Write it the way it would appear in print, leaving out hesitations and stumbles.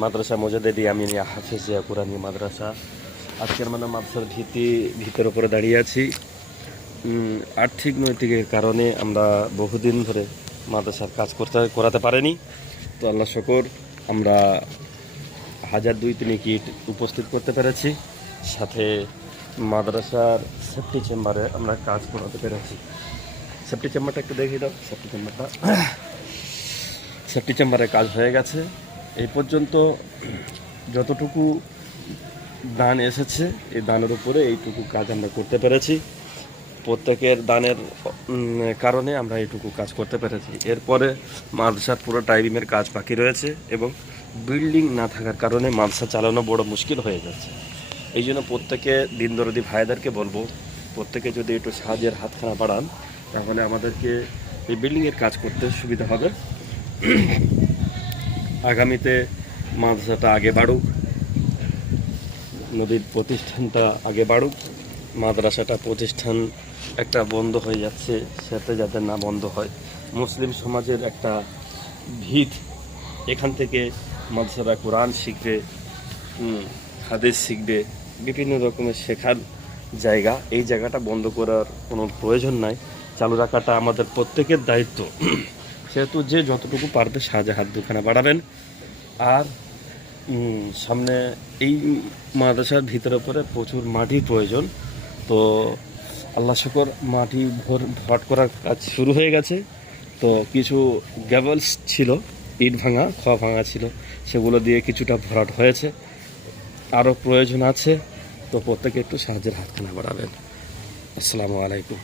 মাদ্রাসা মোজাদ্দেদি আমিনিয়া হাফেজিয়া কুরআনী মাদ্রাসা। আজকের মাদ্রাসার ভিতের উপরে দাঁড়িয়ে আছি। আর্থিক নৈতিকের কারণে আমরা বহুদিন ধরে মাদ্রাসার কাজ করাতে পারিনি। তো আল্লাহ শুকর, আমরা 1002-3 কিট উপস্থিত করতে পেরেছি। সাথে মাদ্রাসার সেফটি চেম্বারে আমরা কাজ করাতে পেরেছি। সেফটি চেম্বারটা একটু দেখিয়ে দাও। সেফটি চেম্বারে কাজ হয়ে গেছে। এই পর্যন্ত যতটুকু দান এসেছে এই দানের উপরে এইটুকু কাজ আমরা করতে পেরেছি। প্রত্যেকের দানের কারণে আমরা এইটুকু কাজ করতে পেরেছি। এরপরে মাদ্রাসার পুরো টাইমিংয়ের কাজ বাকি রয়েছে এবং বিল্ডিং না থাকার কারণে মাদ্রাসা চালানো বড় মুশকিল হয়ে যাচ্ছে। এই জন্য প্রত্যেকে দিনদরদি ভাইদেরকে বলবো, প্রত্যেকে যদি একটু সাহায্যের হাতখানা বাড়ান তাহলে আমাদেরকে এই বিল্ডিংয়ের কাজ করতে সুবিধা হবে। আগামীতে মাদ্রাসাটা আগে বাড়ুক, নদীর প্রতিষ্ঠানটা আগে বাড়ুক। মাদ্রাসাটা প্রতিষ্ঠান একটা বন্ধ হয়ে যাচ্ছে, সেটা যাতে না বন্ধ হয়। মুসলিম সমাজের একটা ভিত, এখান থেকে মাদ্রাসারা কোরআন শিখবে, হাদিস শিখবে, বিভিন্ন রকমের শেখার জায়গা। এই জায়গাটা বন্ধ করার কোনো প্রয়োজন নাই, চালু রাখাটা আমাদের প্রত্যেকের দায়িত্ব। সেহেতু যে যতটুকু পারবে সাহায্যে হাত দুখানা বাড়াবেন। আর সামনে এই মাদ্রাসার ভিতরে পরে প্রচুর মাটির প্রয়োজন। তো আল্লাহ শুকর, মাটি ভরাট করার কাজ শুরু হয়ে গেছে। তো কিছু গ্যাবলস ছিল, ইট ভাঙা খোয়া ভাঙা ছিল, সেগুলো দিয়ে কিছুটা ভরাট হয়েছে। আরও প্রয়োজন আছে। তো প্রত্যেকে একটু সাহায্যের হাতখানা বাড়াবেন। আসসালামু আলাইকুম।